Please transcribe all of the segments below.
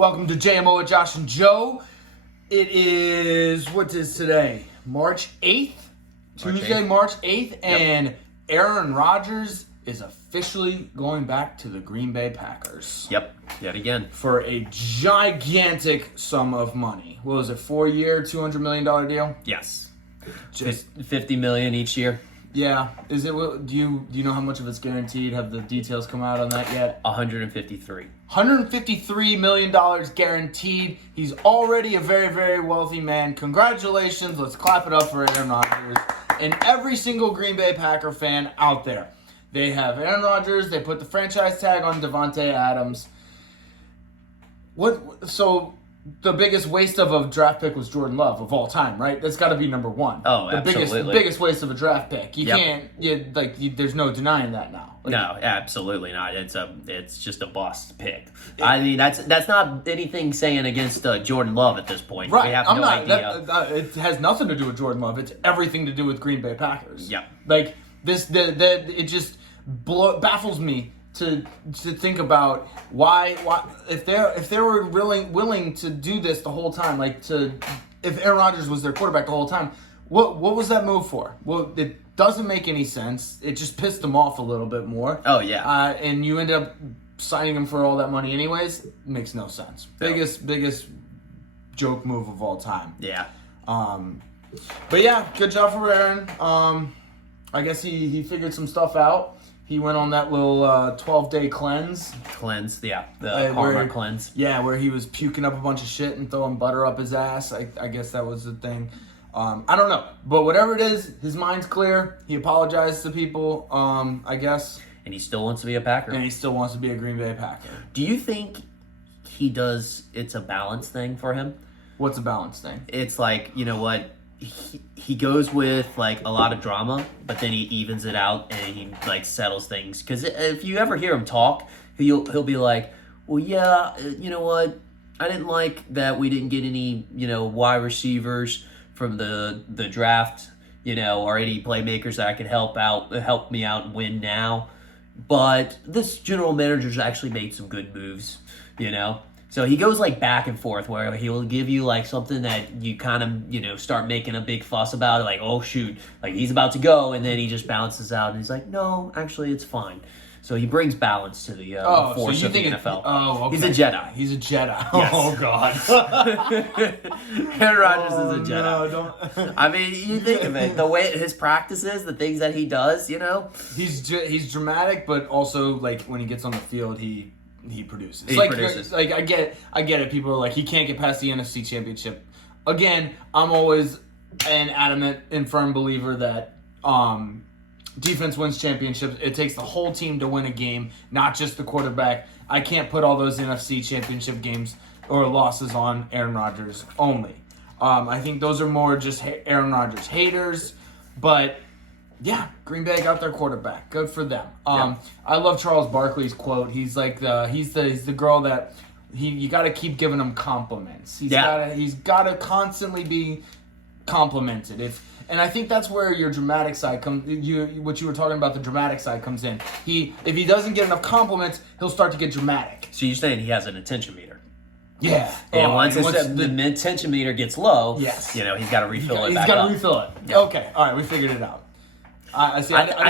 Welcome to JMO with Josh and Joe. It is, what is today? March 8th? Tuesday, March 8th. And Aaron Rodgers is officially going back to the Green Bay Packers. Yep, yet again. For a gigantic sum of money. What was it, 4-year, $200 million deal? Yes. Just $50 million each year. Yeah. Is it? Do you know how much of it's guaranteed? Have the details come out on that yet? 153. $153 million guaranteed. He's already a very, very wealthy man. Congratulations. Let's clap it up for Aaron Rodgers and every single Green Bay Packer fan out there. They have Aaron Rodgers. They put the franchise tag on Davante Adams. So the biggest waste of a draft pick was Jordan Love of all time, right? That's got to be number one. Oh, the absolutely. biggest waste of a draft pick. You can't. There's no denying that now. No, absolutely not. It's just a bust pick. I mean, that's not anything saying against Jordan Love at this point. Right. We have no idea. It has nothing to do with Jordan Love. It's everything to do with Green Bay Packers. Yeah. Like it just baffles me to think about why if they were willing to do this the whole time, if Aaron Rodgers was their quarterback the whole time, what was that move for? Well, it doesn't make any sense. It just pissed them off a little bit more. Oh yeah. And you end up signing him for all that money anyways. Makes no sense. No. Biggest joke move of all time. Yeah. But yeah, good job for Aaron. I guess he figured some stuff out. He went on that little 12-day cleanse. The karma cleanse. Yeah, where he was puking up a bunch of shit and throwing butter up his ass. I guess that was the thing. I don't know. But whatever it is, his mind's clear. He apologized to people, I guess. And he still wants to be a Packer. And he still wants to be a Green Bay Packer. Do you think it's a balance thing for him? What's a balance thing? It's like, you know what? He goes with like a lot of drama, but then he evens it out and he like settles things. Because if you ever hear him talk, he'll be like, well, yeah, you know what? I didn't like that we didn't get any, wide receivers from the draft, or any playmakers that I could help me out and win now. But this general manager's actually made some good moves, So he goes like back and forth where he'll give you like something that you kind of, start making a big fuss about, like, oh shoot, like he's about to go, and then he just balances out and he's like, no, actually it's fine. So he brings balance to the force of the NFL. Okay. He's a Jedi. He's a Jedi. Yes. Oh God. Aaron Rodgers is a Jedi. No, don't. I mean, you think of it, the way his practices, the things that he does, He's dramatic, but also like when he gets on the field, he produces. He produces. Like I get it. People are like, he can't get past the NFC Championship. Again, I'm always an adamant and firm believer that defense wins championships. It takes the whole team to win a game, not just the quarterback. I can't put all those NFC Championship games or losses on Aaron Rodgers only. I think those are more just Aaron Rodgers haters, but. Yeah, Green Bay got their quarterback. Good for them. I love Charles Barkley's quote. He's like he's the girl that you got to keep giving him compliments. He's got to constantly be complimented. And I think that's where your dramatic side comes. What you were talking about, the dramatic side comes in. If he doesn't get enough compliments, he'll start to get dramatic. So you're saying he has an attention meter? Yeah. And once the attention meter gets low, yes, he's got to refill it. He's got to refill it. Yeah. Okay. All right. We figured it out. I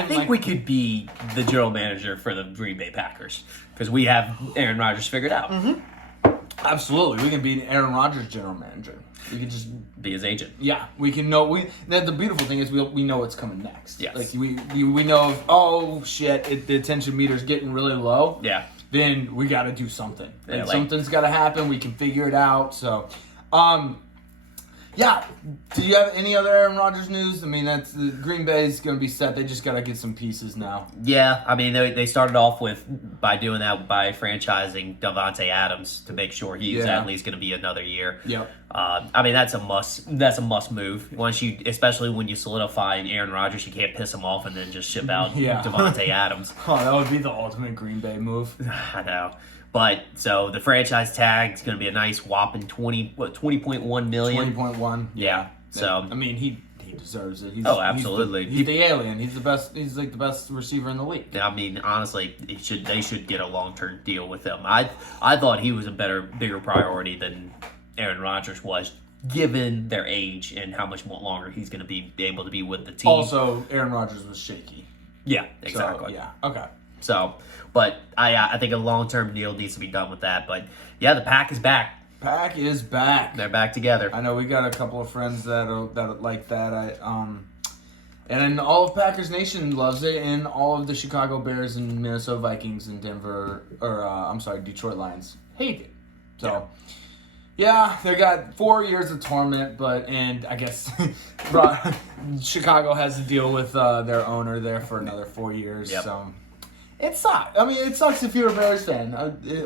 think we could be the general manager for the Green Bay Packers because we have Aaron Rodgers figured out. Mm-hmm. Absolutely, we can be Aaron Rodgers general manager. We can just be his agent. Yeah, we can know. The beautiful thing is we know what's coming next. Yes. Like we know if, oh shit, the attention meter's getting really low. Yeah. Then we got to do something. Yeah, something's got to happen. We can figure it out. So, yeah. Do you have any other Aaron Rodgers news? I mean, that's Green Bay's going to be set. They just got to get some pieces now. Yeah, I mean, they started off by doing that by franchising Davante Adams to make sure he's at least going to be another year. Yep. I mean, that's a must. That's a must move. Especially when you solidify Aaron Rodgers, you can't piss him off and then just ship out Davante Adams. Oh, that would be the ultimate Green Bay move. I know. But so the franchise tag is going to be a nice whopping $20.1 million. 20.1. Yeah. So I mean, he deserves it. Absolutely. He's the alien. He's the best. He's like the best receiver in the league. I mean, honestly, they should get a long-term deal with him. I thought he was a bigger priority than Aaron Rodgers was, given their age and how much more longer he's going to be able to be with the team. Also, Aaron Rodgers was shaky. Yeah, exactly. So, yeah. Okay. So, but I think a long-term deal needs to be done with that. But yeah, the Pack is back. Pack is back. They're back together. I know we got a couple of friends that like that. And all of Packers Nation loves it, and all of the Chicago Bears and Minnesota Vikings and Detroit Lions hate it. So, yeah, they got 4 years of torment, and I guess Chicago has to deal with their owner there for another 4 years. Yep. So, it sucks. I mean, it sucks if you're a Bears fan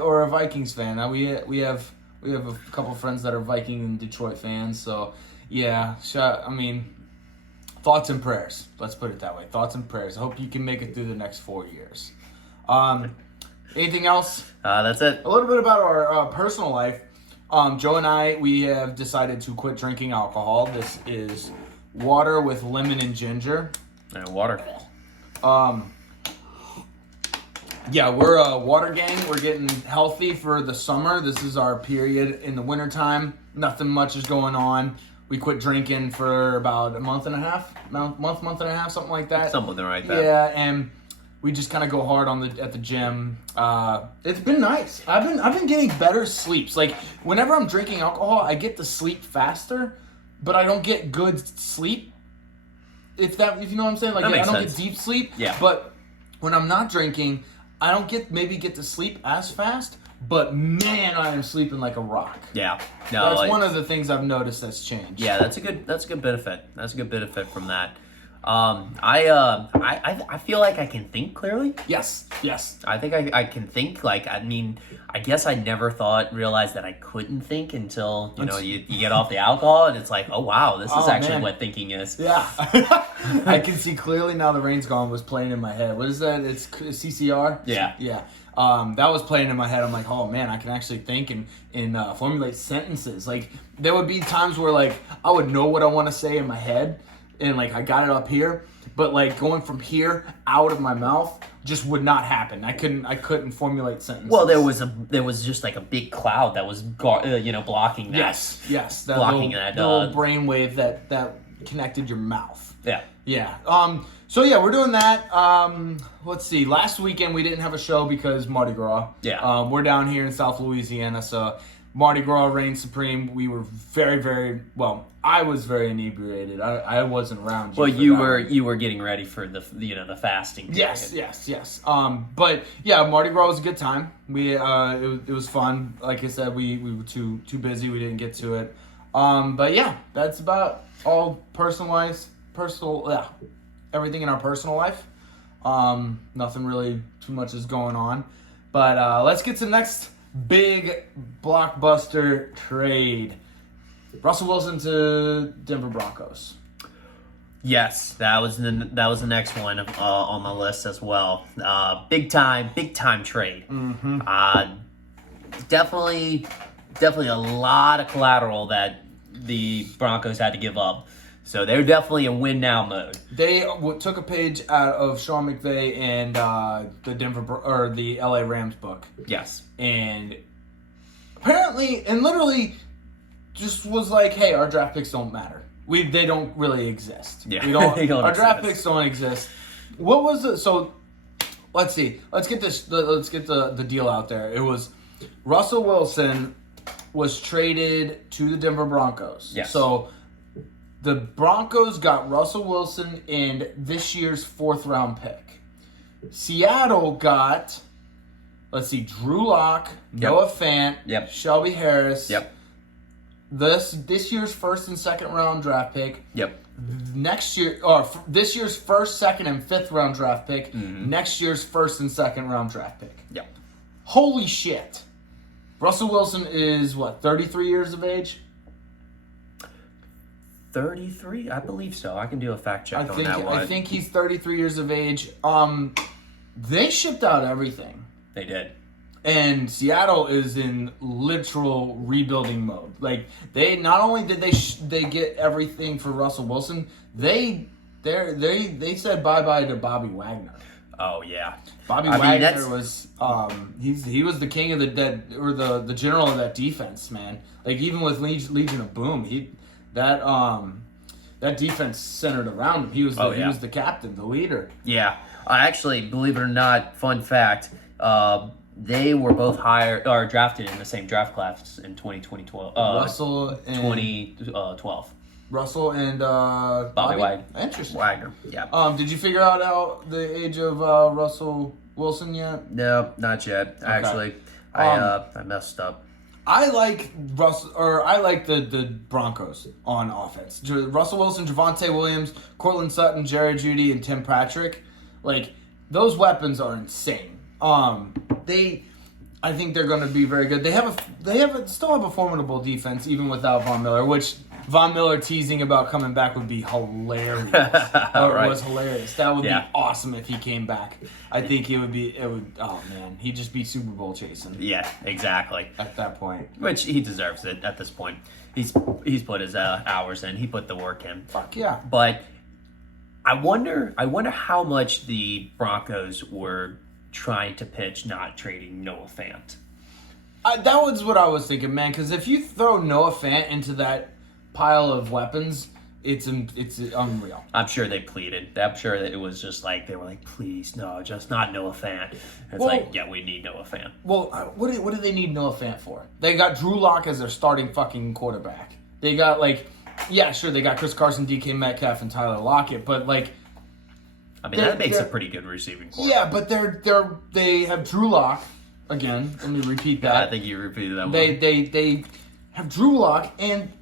or a Vikings fan. We have a couple of friends that are Viking and Detroit fans, so yeah. I mean, thoughts and prayers. Let's put it that way. Thoughts and prayers. I hope you can make it through the next 4 years. Anything else? That's it. A little bit about our personal life. Joe and I, we have decided to quit drinking alcohol. This is water with lemon and ginger. Water. Yeah, we're a water gang. We're getting healthy for the summer. This is our period in the wintertime. Nothing much is going on. We quit drinking for about a month and a half, something like that. Something like that. Yeah, and we just kind of go hard at the gym. It's been nice. I've been getting better sleeps. Like whenever I'm drinking alcohol, I get to sleep faster, but I don't get good sleep. If you know what I'm saying, like I don't get deep sleep. Yeah. But when I'm not drinking, I don't get to sleep as fast, but man, I am sleeping like a rock. Yeah, no, that's one of the things I've noticed that's changed. Yeah, that's a good benefit. That's a good benefit from that. I feel like I can think clearly. Yes. I think I can think. Like, I mean, I guess I never realized that I couldn't think until you get off the alcohol and it's like, oh wow, this is actually what thinking is. Yeah. I can see clearly now. The Rain's Gone was playing in my head. What is that? It's CCR. Yeah. That was playing in my head. I'm like, oh man, I can actually think and formulate sentences. Like there would be times where like I would know what I want to say in my head. And like I got it up here, but like going from here out of my mouth just would not happen. I couldn't formulate sentences. Well, there was just like a big cloud that was blocking that. Yes, that blocking little brainwave that connected your mouth. Yeah. So yeah, we're doing that. Let's see. Last weekend we didn't have a show because Mardi Gras. Yeah. We're down here in South Louisiana, so Mardi Gras reigned supreme. We were very, very well. I was very inebriated. I wasn't around you. Well, you were getting ready for the fasting period. Yes. But yeah, Mardi Gras was a good time. It was fun. Like I said, we were too busy. We didn't get to it. But yeah, that's about all everything in our personal life. Nothing really too much is going on. But let's get to the next big blockbuster trade. Russell Wilson to Denver Broncos. Yes, that was the next one on the list as well. Big time trade. Mm-hmm. Definitely a lot of collateral that the Broncos had to give up. So they're definitely in win now mode. They took a page out of Sean McVay and the LA Rams book. Yes, and apparently and literally just was like, hey, our draft picks don't matter. They don't really exist. Yeah, we don't. they don't our exist. Draft picks don't exist. What was it? So let's see. Let's get the deal out there. It was Russell Wilson was traded to the Denver Broncos. Yes. So the Broncos got Russell Wilson and this year's 4th round pick. Seattle got, let's see, Drew Lock, Noah Fant, Shelby Harris. This year's 1st and 2nd round draft pick. Next year, or this year's 1st, 2nd, and 5th round draft pick. Mm-hmm. Next year's 1st and 2nd round draft pick. Holy shit! Russell Wilson is what, 33 years of age? 33, I believe so. I can do a fact check on that one. I think he's 33 years of age. They shipped out everything. They did. And Seattle is in literal rebuilding mode. Like they not only did they get everything for Russell Wilson, they said bye to Bobby Wagner. Oh yeah, Bobby Wagner was he was the king of the dead or the general of that defense, man. Like even with Legion of Boom, that defense centered around him. He was the captain, the leader. Yeah, I actually, believe it or not, fun fact. They were both drafted in the same draft class in 2012. Russell and 2012. Russell and Bobby Wagner. Interesting. Wagner. Yeah. Did you figure out how the age of Russell Wilson yet? No, not yet. Okay. Actually, I messed up. I like the Broncos on offense. Russell Wilson, Javonte Williams, Cortland Sutton, Jerry Jeudy, and Tim Patrick. Like those weapons are insane. I think they're going to be very good. They still have a formidable defense even without Von Miller, which Von Miller teasing about coming back would be hilarious. Right. It was hilarious. That would be awesome if he came back. I think it would. Oh man, he'd just be Super Bowl chasing. Yeah, exactly. At that point, which he deserves it at this point. He's put his hours in. He put the work in. Fuck yeah. But I wonder how much the Broncos were trying to pitch not trading Noah Fant. That was what I was thinking, man. Because if you throw Noah Fant into that pile of weapons, it's unreal. I'm sure they pleaded. I'm sure that it was just like they were like, please, no, just not Noah Fant. It's yeah, we need Noah Fant. Well, what do they need Noah Fant for? They got Drew Lock as their starting fucking quarterback. They got they got Chris Carson, DK Metcalf, and Tyler Lockett, but I mean, that makes a pretty good receiving core. Yeah, but they have Drew Lock again. Let me repeat that. I think you repeated that one. They have Drew Lock, and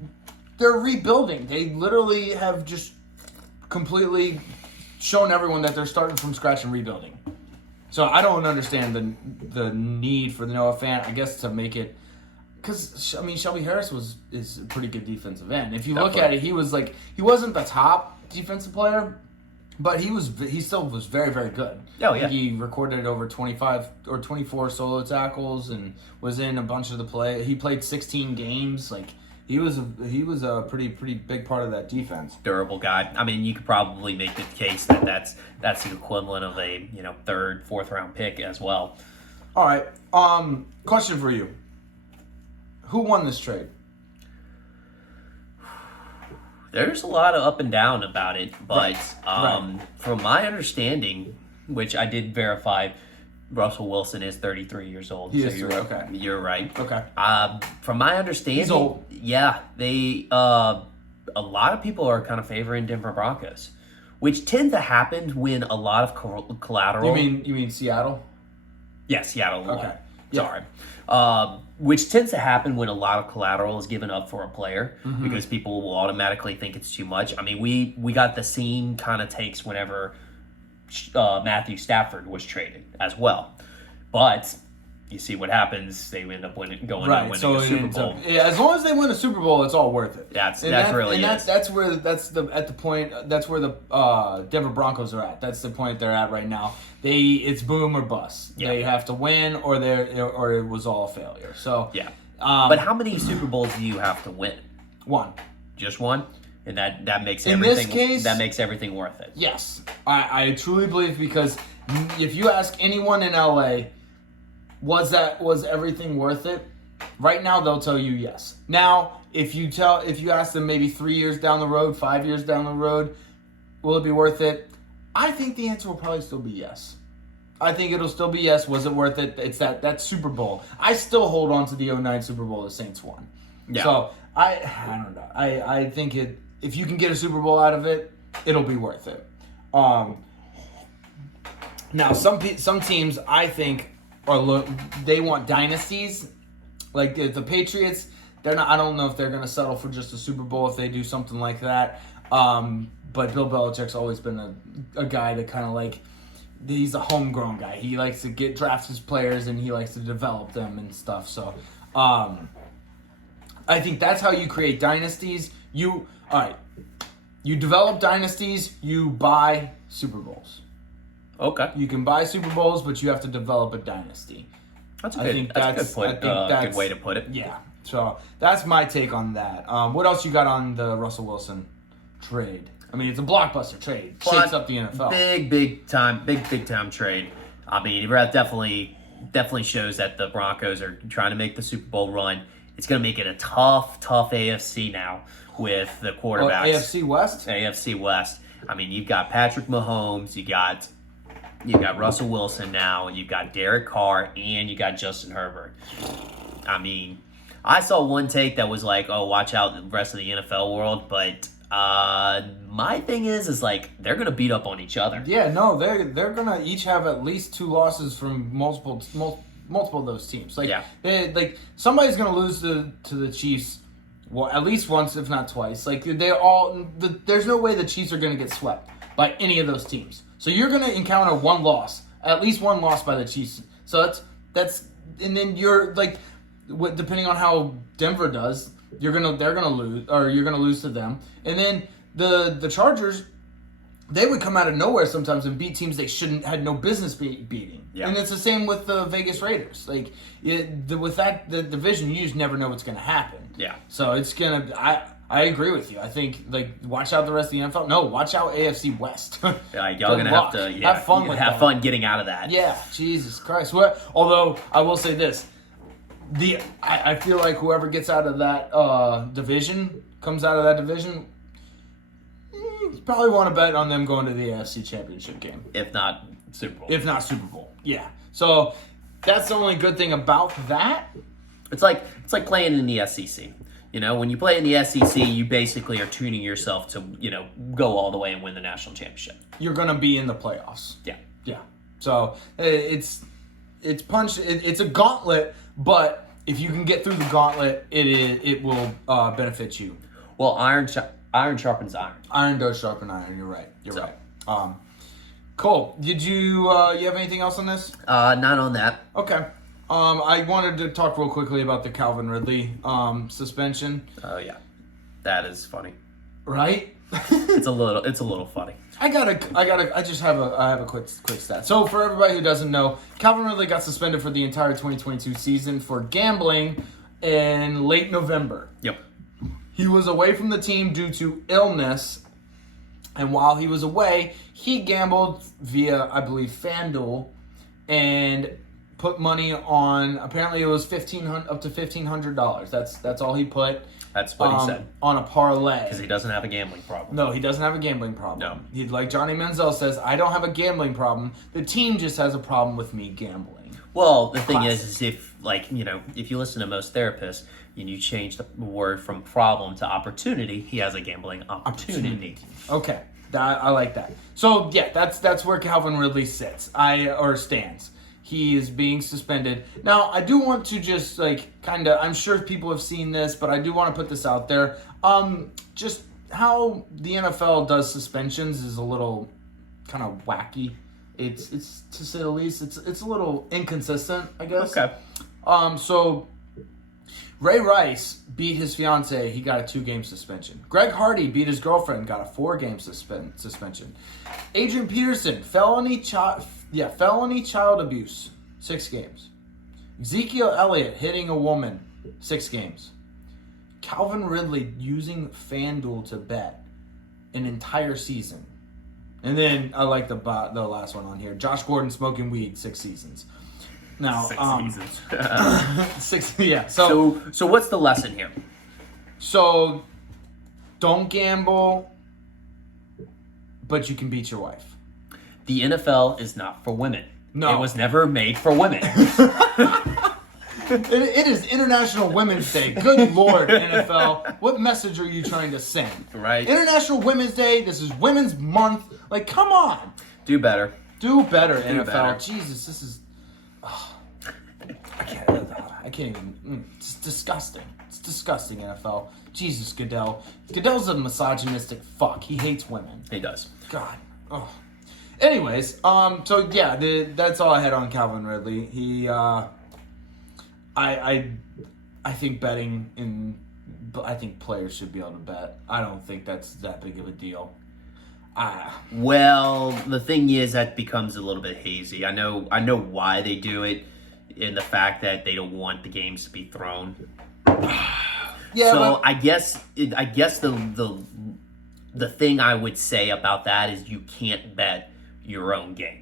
they're rebuilding. They literally have just completely shown everyone that they're starting from scratch and rebuilding. So I don't understand the need for the Noah Fant. I guess to make it, because I mean Shelby Harris is a pretty good defensive end. If you look at it, he wasn't the top defensive player. But he still was very, very good. Oh, yeah. He recorded over 25 or 24 solo tackles and was in a bunch of the play. He played 16 games. Like he was a pretty big part of that defense. Durable guy. I mean, you could probably make the case that that's the equivalent of a third, fourth round pick as well. All right. Question for you. Who won this trade? There's a lot of up and down about it, but from my understanding, which I did verify, Russell Wilson is 33 years old. He is, okay. You're right. Okay. From my understanding, he's old. Yeah, they a lot of people are kind of favoring Denver Broncos, which tends to happen when a lot of collateral. You mean Seattle? Yeah, Seattle. Okay. Sorry. Which tends to happen when a lot of collateral is given up for a player because people will automatically think it's too much. I mean, we got the same kind of takes whenever Matthew Stafford was traded as well. But you see what happens, they end up winning a Super Bowl. As long as they win a Super Bowl, it's all worth it. That's where the Denver Broncos are at. That's the point they're at right now. It's boom or bust. Yeah. They have to win or it was all a failure. So yeah. But how many Super Bowls do you have to win? One. Just one? And that makes everything worth it. Yes. I truly believe, because if you ask anyone in LA, was everything worth it? Right now, they'll tell you yes. Now, if you ask them maybe 3 years down the road, 5 years down the road, will it be worth it? I think the answer will probably still be yes. I think it'll still be yes. Was it worth it? It's that Super Bowl. I still hold on to the 2009 Super Bowl the Saints won. Yeah. So I don't know. I think if you can get a Super Bowl out of it, it'll be worth it. Now some teams I think they want dynasties. Like the Patriots, they're not. I don't know if they're going to settle for just a Super Bowl if they do something like that. But Bill Belichick's always been a guy that kind of he's a homegrown guy. He likes to draft his players and he likes to develop them and stuff. So I think that's how you create dynasties. You develop dynasties, you buy Super Bowls. Okay. You can buy Super Bowls, but you have to develop a dynasty. That's a good way to put it. Yeah. So that's my take on that. What else you got on the Russell Wilson trade? I mean, it's a blockbuster trade. Shakes up the NFL. Big time trade. I mean, it definitely shows that the Broncos are trying to make the Super Bowl run. It's going to make it a tough AFC now with the quarterbacks. AFC West? AFC West. I mean, you've got Patrick Mahomes, you got Russell Wilson now, you've got Derek Carr, and you got Justin Herbert. I mean, I saw one take that was like, oh, watch out the rest of the NFL world, but my thing is like they're gonna beat up on each other. Yeah, no, they're gonna each have at least 2 losses from multiple of those teams. Like, somebody's gonna lose to the Chiefs. Well, at least once, if not twice. Like there's no way the Chiefs are gonna get swept by any of those teams. So you're gonna encounter at least one loss by the Chiefs. So that's and then you're like, depending on how Denver does. They're gonna lose, or you're gonna lose to them, and then the Chargers, they would come out of nowhere sometimes and beat teams they had no business beating. Yeah. And it's the same with the Vegas Raiders. Like with the division, you just never know what's gonna happen. Yeah. So it's gonna. I agree with you. I think watch out the rest of the NFL. No, watch out AFC West. Y'all gonna have to have fun getting out of that. Yeah. Jesus Christ. Although I will say this. I feel like whoever gets out of that comes out of that division, you probably want to bet on them going to the AFC Championship game. If not Super Bowl. Yeah. So that's the only good thing about that. It's like playing in the SEC. You know, when you play in the SEC, you basically are tuning yourself to, go all the way and win the national championship. You're going to be in the playoffs. Yeah. Yeah. So it's it's a gauntlet, but if you can get through the gauntlet, it will benefit you. Well, iron sharpens iron. Iron does sharpen iron. You're right. You're right. Cool. Did you have anything else on this? Not on that. Okay. I wanted to talk real quickly about the Calvin Ridley suspension. Oh yeah, that is funny. Right? It's a little funny. I have a quick stat. So for everybody who doesn't know, Calvin Ridley got suspended for the entire 2022 season for gambling in late November. Yep. He was away from the team due to illness, and while he was away, he gambled via, I believe, FanDuel, and put money on. Apparently, it was up to $1,500. That's all he put. That's what he said. On a parlay. Because he doesn't have a gambling problem. No, he doesn't have a gambling problem. No. He'd like Johnny Manziel says, I don't have a gambling problem. The team just has a problem with me gambling. Well, the thing is if you listen to most therapists, and you change the word from problem to opportunity, he has a gambling opportunity. Okay. I like that. So, yeah, that's where Calvin Ridley stands. He is being suspended. Now, I do want to just, I'm sure people have seen this, but I do want to put this out there. Just how the NFL does suspensions is a little kind of wacky. It's to say the least, it's a little inconsistent, I guess. Okay. So Ray Rice beat his fiance. He got a 2-game suspension. Greg Hardy beat his girlfriend. Got a 4-game suspension. Adrian Peterson, felony child abuse, 6 games. Ezekiel Elliott hitting a woman, 6 games. Calvin Ridley using FanDuel to bet an entire season. And then I like the last one on here. Josh Gordon smoking weed, 6 seasons. Now, 6 seasons. 6, yeah. So what's the lesson here? So, don't gamble, but you can beat your wife. The NFL is not for women. No. It was never made for women. It is International Women's Day. Good Lord, NFL. What message are you trying to send? Right. International Women's Day. This is Women's Month. Come on. Do better. Do better, NFL. Better. Jesus, this is... I can't even... It's disgusting. It's disgusting, NFL. Jesus, Goodell. Goodell's a misogynistic fuck. He hates women. He does. God. Oh. Anyways, so yeah, that's all I had on Calvin Ridley. He, I think I think players should be able to bet. I don't think that's that big of a deal. Well, the thing is that becomes a little bit hazy. I know why they do it. in the fact that they don't want the games to be thrown. Yeah. So I guess the thing I would say about that is you can't bet your own game.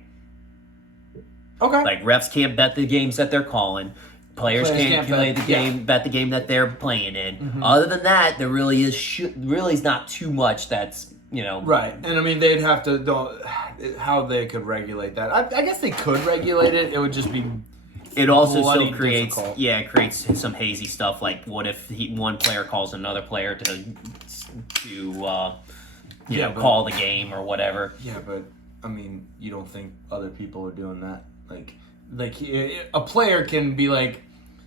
Okay. Like refs can't bet the games that they're calling. Players can't play the game, bet the game that they're playing in. Mm-hmm. Other than that, there really is not too much that's, right. And I mean, they'd have to how they could regulate that. I guess they could regulate it. It would just be. It also still creates difficult. it creates some hazy stuff. Like what if one player calls another player to call the game or whatever. Yeah, but I mean, you don't think other people are doing that? Like a player can be like,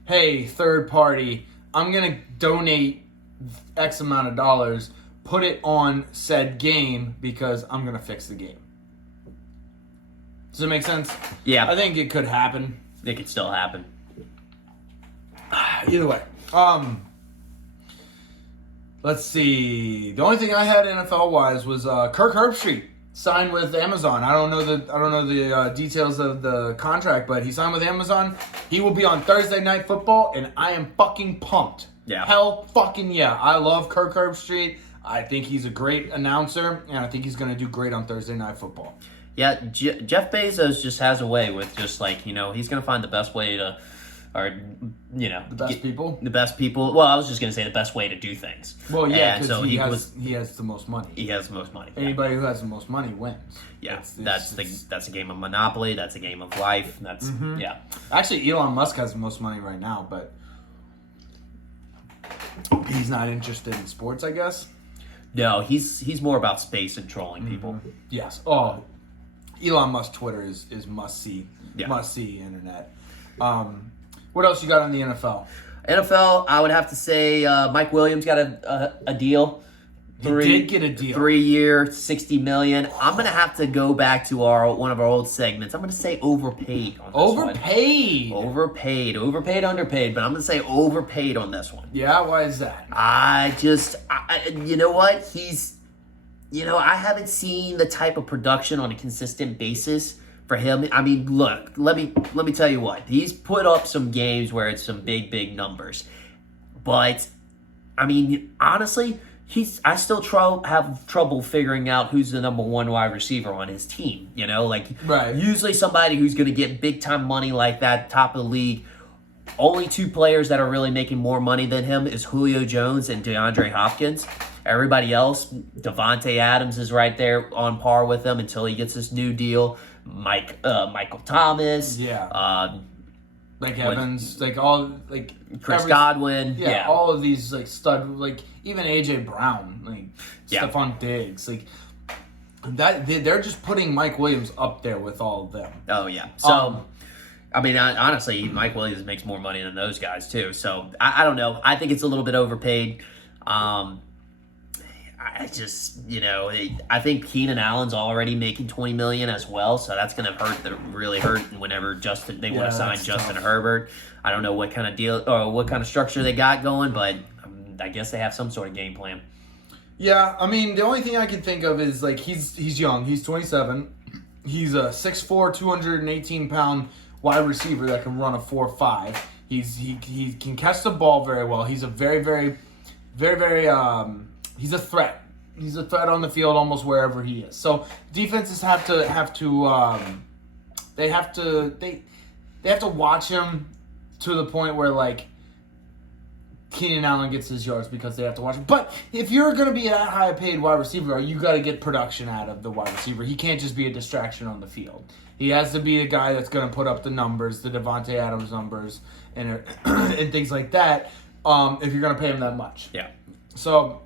hey, third party, I'm going to donate X amount of dollars, put it on said game because I'm going to fix the game. Does that make sense? Yeah. I think it could happen. It could still happen. Either way. Let's see. The only thing I had NFL-wise was Kirk Herbstreit signed with Amazon. I don't know the details of the contract, but he signed with Amazon. He will be on Thursday Night Football, and I am fucking pumped. Yeah. Hell fucking yeah. I love Kirk Herbstreit. I think he's a great announcer, and I think he's going to do great on Thursday Night Football. Yeah, Jeff Bezos just has a way with just he's going to find the best way to, the best people. The best people. Well, I was just going to say the best way to do things. Well, yeah, because he has the most money. He has the most money. Anybody who has the most money wins. Yeah, that's a game of Monopoly. That's a game of life. That's yeah. Actually, Elon Musk has the most money right now, but he's not interested in sports, I guess. No, he's more about space and trolling people. Yes. Oh, Elon Musk Twitter is must see internet. What else you got on the NFL? NFL, I would have to say Mike Williams got a deal. He did get a deal. 3-year, $60 million. I'm gonna have to go back to one of our old segments. I'm gonna say overpaid on this Overpaid. one. Overpaid, underpaid, but I'm gonna say overpaid on this one. Yeah, why is that? You know what? I haven't seen the type of production on a consistent basis for him. I mean, look, let me tell you what. He's put up some games where it's some big numbers. But, I mean, honestly, I still have trouble figuring out who's the number one wide receiver on his team. Right. Usually somebody who's going to get big-time money like that, top of the league. Only two players that are really making more money than him is Julio Jones and DeAndre Hopkins. Everybody else, Devontae Adams is right there on par with him until he gets this new deal. Michael Thomas. Yeah. Evans, Chris Godwin. Yeah, all of these stud, even AJ Brown, Stephon Diggs, that they're just putting Mike Williams up there with all of them. Oh yeah. So I mean, honestly, Mike Williams makes more money than those guys too. So I don't know. I think it's a little bit overpaid. I just, I think Keenan Allen's already making $20 million as well, so that's going to really hurt whenever they want to sign Justin Herbert. I don't know what kind of deal or what kind of structure they got going, but I guess they have some sort of game plan. Yeah, I mean, the only thing I can think of is he's young. He's 27. He's a 6'4", 218-pound wide receiver that can run a 4.5. He can catch the ball very well. He's a very, very, very, very he's a threat. He's a threat on the field almost wherever he is. So defenses have to watch him to the point where Keenan Allen gets his yards because they have to watch him. But if you're going to be a high paid wide receiver, you got to get production out of the wide receiver. He can't just be a distraction on the field. He has to be a guy that's going to put up the numbers, the Devontae Adams numbers, and things like that. If you're going to pay him that much. Yeah. So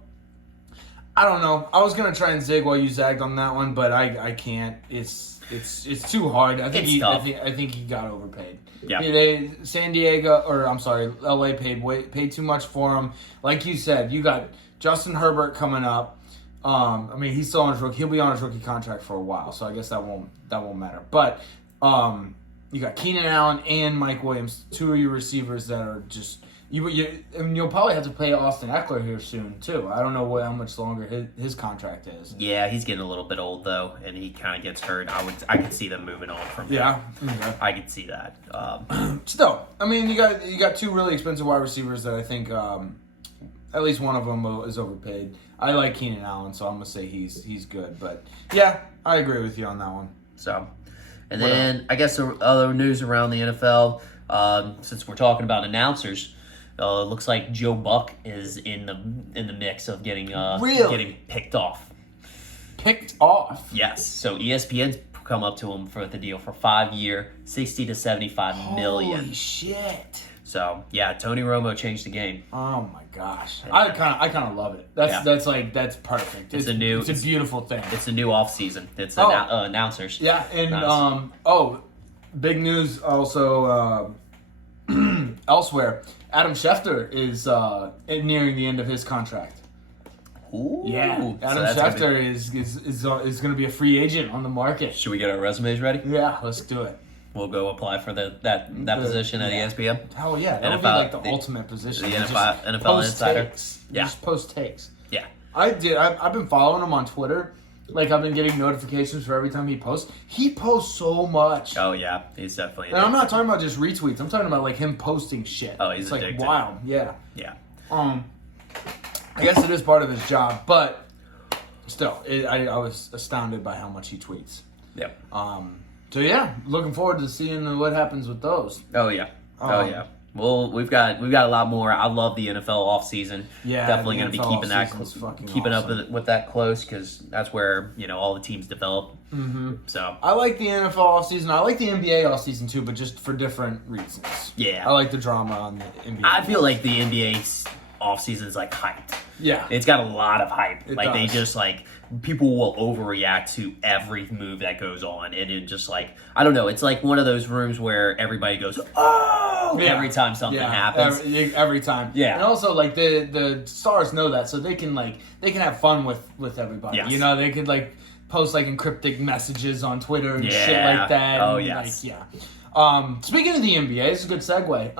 I don't know. I was gonna try and zig while you zagged on that one, but I can't. It's too hard. I think he got overpaid. Yeah. San Diego, or I'm sorry, LA paid too much for him. Like you said, you got Justin Herbert coming up. I mean, he's still on his rookie. He'll be on his rookie contract for a while, so I guess that won't matter. But you got Keenan Allen and Mike Williams, two of your receivers that are just And you'll probably have to pay Austin Eckler here soon too. I don't know how much longer his contract is. Yeah, he's getting a little bit old though, and he kind of gets hurt. I could see them moving on from him. Yeah, okay. I could see that. Still, I mean, you got two really expensive wide receivers that I think at least one of them is overpaid. I like Keenan Allen, so I'm gonna say he's good. But yeah, I agree with you on that one. So, and then I guess the other news around the NFL, since we're talking about announcers. It looks like Joe Buck is in the mix of getting picked off. Picked off? Yes. So ESPN's come up to him for the deal for 5 year, $60 to $75 million. Holy shit! So yeah, Tony Romo changed the game. Oh my gosh, I kind of love it. That's perfect. It's a beautiful thing. It's a new off season. It's announcers. Yeah, and big news also elsewhere. Adam Schefter is nearing the end of his contract. Ooh, yeah, Adam Schefter is going to be a free agent on the market. Should we get our resumes ready? Yeah, let's do it. We'll go apply for that position at ESPN. Hell yeah, that would be like the ultimate position. The NFL Insider. Takes. Yeah, just post takes. Yeah, I've been following him on Twitter. Like, I've been getting notifications for every time he posts. He posts so much. Oh, yeah. He's definitely... And I'm not talking about just retweets. I'm talking about, like, him posting shit. Oh, he's addicted. Like, wild. Yeah. Yeah. I guess it is part of his job, but still, I was astounded by how much he tweets. Yep. So, yeah, looking forward to seeing what happens with those. Oh, yeah. Yeah. Well, we've got a lot more. I love the NFL offseason. Yeah, definitely going to be keeping up with that close because that's where all the teams develop. Mm-hmm. So I like the NFL offseason. I like the NBA offseason too, but just for different reasons. Yeah, I like the drama on the NBA. I feel like the NBA's offseason is like hyped. Yeah, it's got a lot of hype. They just people will overreact to every move that goes on, and it just I don't know. It's like one of those rooms where everybody goes, "Oh!" every time something happens. Every time. Yeah, and also the stars know that, so they can have fun with everybody. Yes. They could post encrypted messages on Twitter and shit like that. Oh yes. Speaking of the NBA, it's a good segue.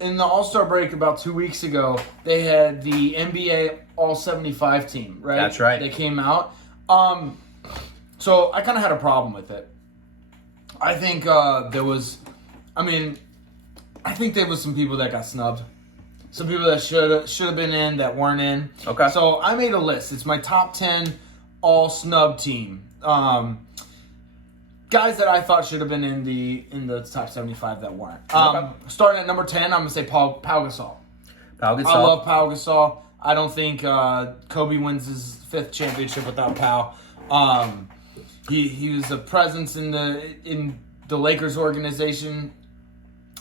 In the All-Star break about 2 weeks ago, they had the NBA All-75 team, right? That's right. They came out. So I kind of had a problem with it. I think there was some people that got snubbed. Some people that should have been in that weren't in. Okay. So I made a list. It's my top 10 all-snub team. Guys that I thought should have been in the top 75 that weren't. Starting at number 10, I'm going to say Pau Gasol. Pau Gasol. I love Pau Gasol. I don't think Kobe wins his 5th championship without Pau. He was a presence in the Lakers organization.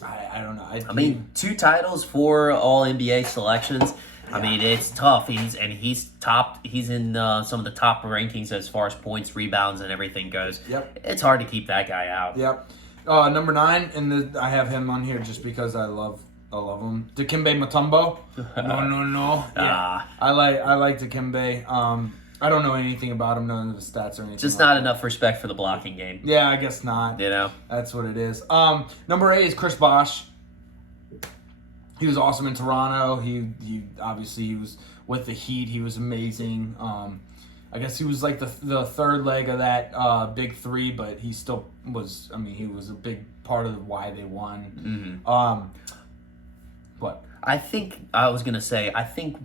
I don't know. 2 titles, 4 All NBA selections. I mean, it's tough. He's in some of the top rankings as far as points, rebounds, and everything goes. Yep. It's hard to keep that guy out. Yep. Number 9, and I have him on here just because I love him. Dikembe Mutombo. No. Yeah. I like Dikembe. I don't know anything about him, none of the stats or anything. Just not enough respect for the blocking game. Yeah, I guess not. That's what it is. Number 8 is Chris Bosh. He was awesome in Toronto. He obviously he was with the Heat. He was amazing. I guess he was like the third leg of that big 3, but he still was. I mean, he was a big part of why they won. Mm-hmm. What? I think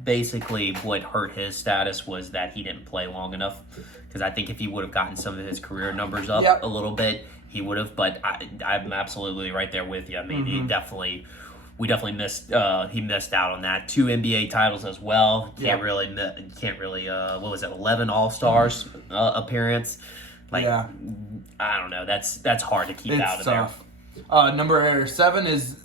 basically what hurt his status was that he didn't play long enough. Because I think if he would have gotten some of his career numbers up a little bit, he would have. But I'm absolutely right there with you. I mean, we definitely missed. He missed out on that. 2 NBA titles as well. Can't really. What was it? 11 All-Stars appearance. I don't know. That's hard to keep out of tough. There. Number 7 is.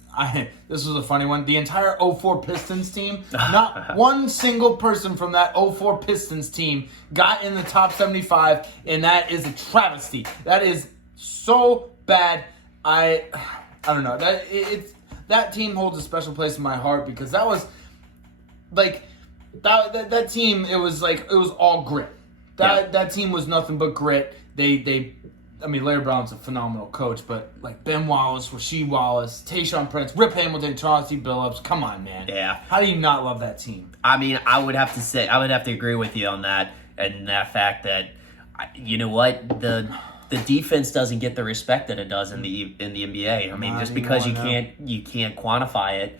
This was a funny one. The entire 04 Pistons team, not one single person from that 04 Pistons team got in the top 75, and that is a travesty. That is so bad. I don't know. That team holds a special place in my heart because that was that team. It was all grit. That team was nothing but grit. They I mean, Larry Brown's a phenomenal coach, but like Ben Wallace, Rasheed Wallace, Tayshaun Prince, Rip Hamilton, Chauncey Billups. Come on, man. Yeah. How do you not love that team? I mean, I would have to agree with you on that, and that fact that, you know what, the defense doesn't get the respect that it does in the NBA. I mean, Not just because anymore, you can't quantify it,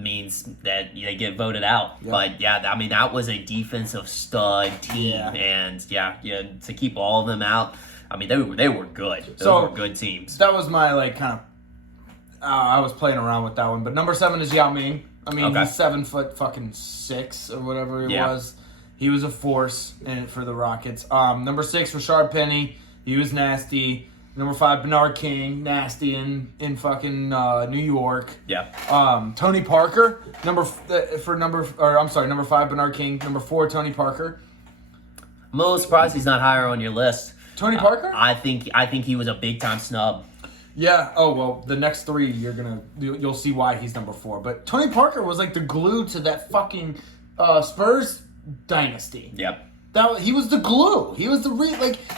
means that they get voted out. Yep. But yeah, I mean, that was a defensive stud team, Yeah. and to keep all of them out. I mean, they were good. Those were good teams. That was my like kind of. I was playing around with that one, but number 7 is Yao Ming. I mean, Okay. he's 7'6" or whatever he Yeah. was. He was a force for the Rockets. Number 6, Rashard Penny. He was nasty. Number 5, Bernard King, nasty in fucking New York. Yeah. Tony Parker, number 5, Bernard King. Number 4, Tony Parker. I'm a little surprised he's not higher on your list. Tony Parker? I think he was a big time snub. Yeah. Oh well, the next 3 you'll see why he's number 4. But Tony Parker was like the glue to that fucking Spurs dynasty. Yep. He was the glue. He was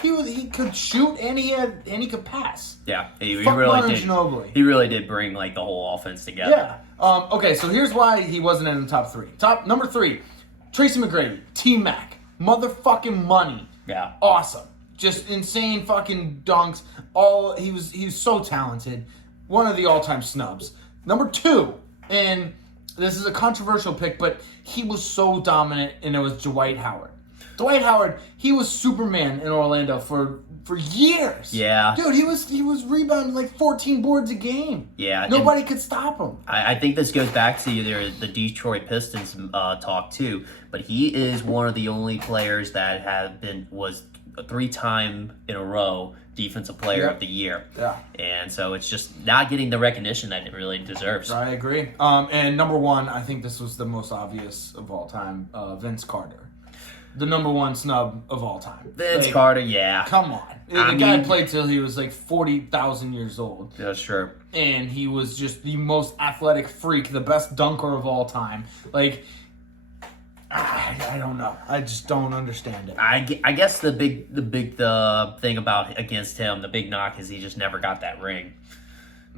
he could shoot and he could pass. Yeah, he Fuck really Manu did. Ginobili. He really did bring like the whole offense together. Yeah. Okay, so here's why he wasn't in the top 3. Number 3, Tracy McGrady, T-Mac, motherfucking money. Yeah. Awesome. Just insane fucking dunks. He was so talented. One of the all-time snubs. Number 2, and this is a controversial pick, but he was so dominant, and it was Dwight Howard. Dwight Howard, he was Superman in Orlando for years. Yeah. Dude, he was rebounding like 14 boards a game. Yeah. Nobody could stop him. I think this goes back to either the Detroit Pistons talk too, but he is one of the only players that was a 3-time in a row Defensive Player of the Year. Yeah. And so it's just not getting the recognition that it really deserves. I agree. And number 1, I think this was the most obvious of all time, Vince Carter. The number 1 snub of all time. Vince Carter, yeah. Come on. The guy played till he was like 40,000 years old. Yeah, sure. And he was just the most athletic freak, the best dunker of all time. Like, I don't know. I just don't understand it. I guess the big thing against him, the big knock, is he just never got that ring.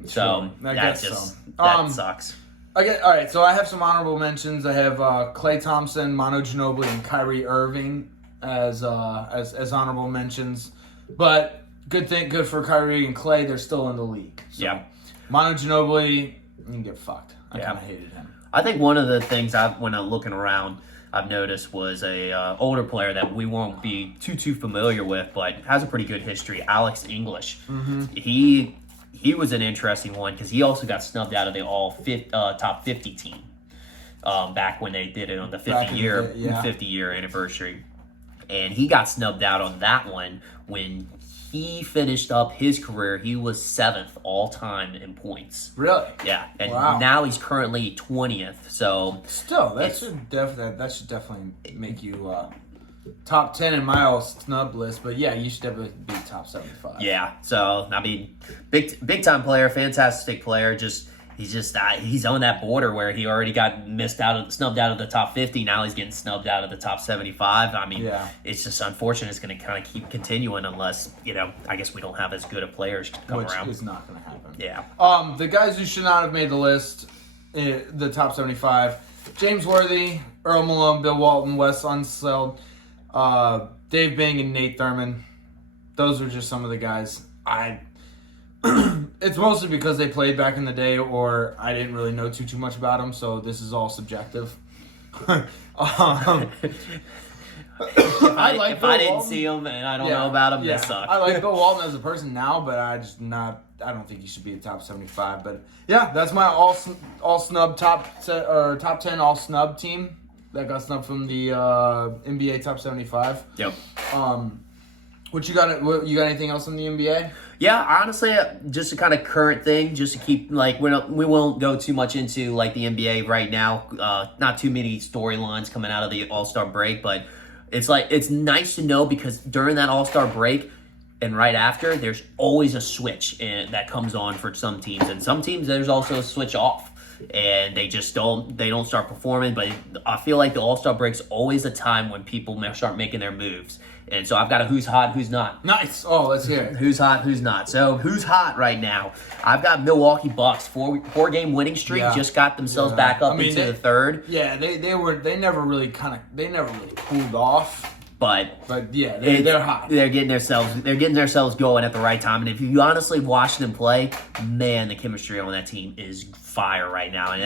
So I that guess just so. that sucks. All right, so I have some honorable mentions. I have Klay Thompson, Manu Ginobili, and Kyrie Irving as honorable mentions. But good for Kyrie and Klay, they're still in the league. So Yeah. Manu Ginobili, you can get fucked. I kind of hated him. I think one of the things when I'm looking around, I've noticed was a older player that we won't be too familiar with, but has a pretty good history. Alex English. Mm-hmm. He was an interesting one because he also got snubbed out of the top 50 team back when they did it on the 50-year anniversary, and he got snubbed out on that one when he finished up his career. He was 7th all time in points. Really? Yeah, and Wow. now he's currently 20th. So Still, that should definitely make you top 10 in my all snub list. But yeah, you should definitely be top 75. yeah, so I mean, big time player, fantastic player. He's on that border where he already got snubbed out of the top 50. Now he's getting snubbed out of the top 75. I mean, It's just unfortunate. It's going to kind of keep continuing unless, I guess we don't have as good of players come around. Which is not going to happen. Yeah. The guys who should not have made the list, the top 75, James Worthy, Earl Malone, Bill Walton, Wes Unseld, Dave Bing, and Nate Thurman. Those are just some of the guys. It's mostly because they played back in the day, or I didn't really know too much about them, so this is all subjective. If I didn't see him and I don't know about him, this sucks. I like Bill Walton as a person now, but I don't think he should be the top 75. But yeah, that's my all snub top 10 all snub team that got snubbed from the NBA top 75. Yep. What you got? You got anything else in the NBA? Yeah, honestly, just a kind of current thing, just to keep we won't go too much into the NBA right now. Not too many storylines coming out of the All-Star break, but it's nice to know because during that All-Star break and right after, there's always a switch that comes on for some teams, and some teams there's also a switch off. and they just don't start performing. But I feel like the All-Star break's always a time when people start making their moves. And so I've got a who's hot, who's not. Nice. Oh, let's hear it. Who's hot, who's not. So who's hot right now? I've got Milwaukee Bucks, four-game winning streak, just got themselves back up into the third. Yeah, they never really cooled off. But yeah, they're hot. They're getting themselves going at the right time. And if you honestly watch them play, man, the chemistry on that team is fire right now. And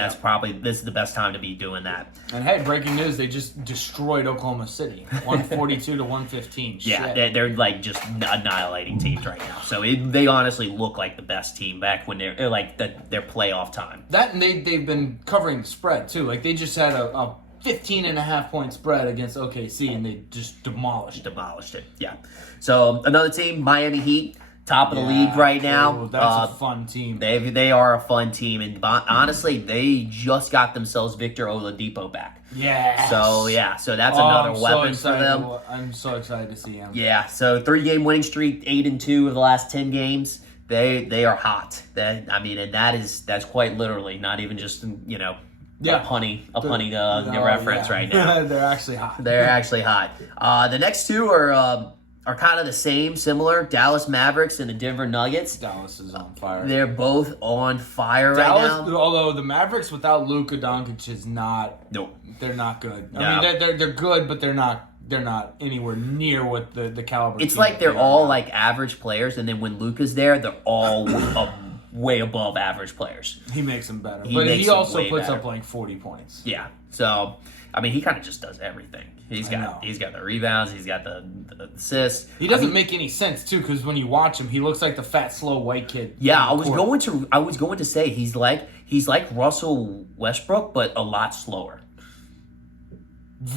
this is the best time to be doing that. And hey, breaking news, they just destroyed Oklahoma City, 142 to 115. Yeah, Shit. they're like just annihilating teams right now. So they honestly look like the best team back when they're like their playoff time. That and they've been covering the spread too. Like they just had a 15.5-point spread against OKC, and they just demolished it. Yeah. So another team, Miami Heat, top of the league right now. Ooh, that's a fun team. They are a fun team, and honestly, they just got themselves Victor Oladipo back. Yeah. So that's another weapon for them. I'm so excited to see him. Yeah. So 3-game winning streak, 8-2 of the last 10 games. They are hot. And that's quite literally, not even just a punny reference right now. They're actually hot. They're actually hot. The next two are kind of the same, similar. Dallas Mavericks and the Denver Nuggets. Dallas is on fire. They're both on fire right now. Although the Mavericks without Luka Doncic is not. Nope. They're not good. No. I mean, they're good, but they're not anywhere near what the caliber. It's like they're all like average players, and then when Luka's there, they're all way above average players. He makes them better. But he also puts up like 40 points. Yeah. So, I mean, he kind of just does everything. He's got the rebounds. He's got the assists. He doesn't make any sense, too, because when you watch him, he looks like the fat, slow white kid. Yeah, I was going to say he's like Russell Westbrook, but a lot slower.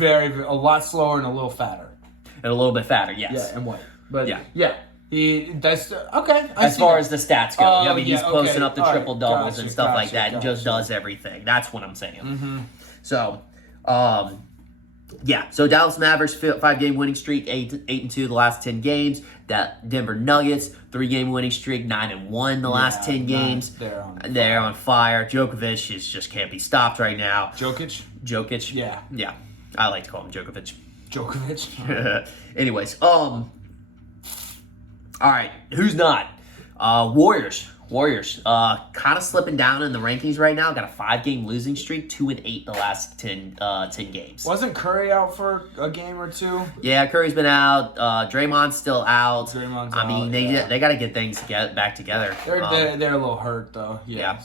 A lot slower and a little fatter. And a little bit fatter, yes. Yeah, and white. But yeah. That's okay. As far as the stats go, I mean, he's posting up the All triple doubles and stuff like that, and just does everything. That's what I'm saying. Mm-hmm. So, so Dallas Mavericks 5-game winning streak, 8-2 the last 10 games. That Denver Nuggets 3-game winning streak, 9-1 the last 10 games. They're on fire. Djokovic just can't be stopped right now. Jokic. Yeah. I like to call him Djokovic. Anyways, all right, who's not? Warriors, kind of slipping down in the rankings right now. Got a 5-game losing streak, 2-8 the last 10 games. Wasn't Curry out for a game or two? Yeah, Curry's been out. Draymond's still out. I mean, they got to get things back together. They're a little hurt though. Yeah.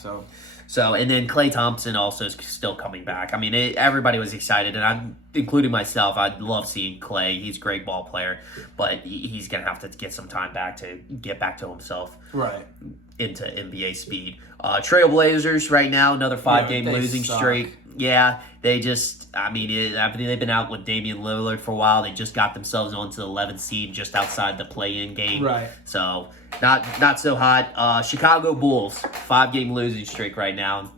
So, and then Klay Thompson also is still coming back. I mean, everybody was excited, and I'm including myself. I love seeing Klay. He's a great ball player, but he's going to have to get some time back to get back to himself. Right. Into NBA speed. Trailblazers right now, another 5-game losing streak. Yeah, they just, they've been out with Damian Lillard for a while. They just got themselves onto the 11th seed just outside the play-in game. Right. So, not so hot. Chicago Bulls, 5-game losing streak right now.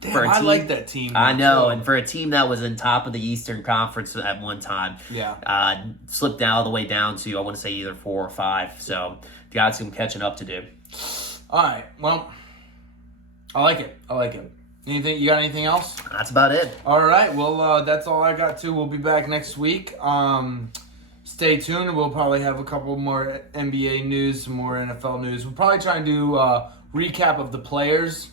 Damn, I like that team. I know, and for a team that was in top of the Eastern Conference at one time, slipped down all the way down to, I want to say, either 4 or 5. So, got some catching up to do. All right, well, I like it. You got anything else? That's about it. All right, well, that's all I got too. We'll be back next week. Stay tuned. We'll probably have a couple more NBA news, some more NFL news. We'll probably try and do a recap of the Players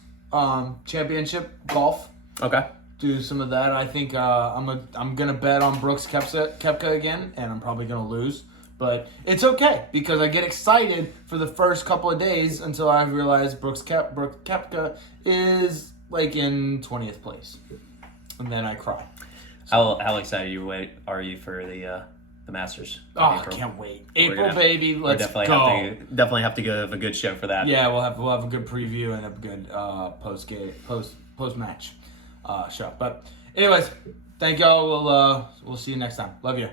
Championship golf. Okay. Do some of that. I think I'm gonna bet on Brooks Koepka again, and I'm probably gonna lose. But it's okay, because I get excited for the first couple of days until I realize Brooks Koepka is like in 20th place. And then I cry. So, how excited are you for the Masters? Oh, I can't wait. April, baby, let's go. Definitely have to have a good show for that. Yeah, we'll have a good preview and a good post-match show. But anyways, thank y'all. We'll see you next time. Love you.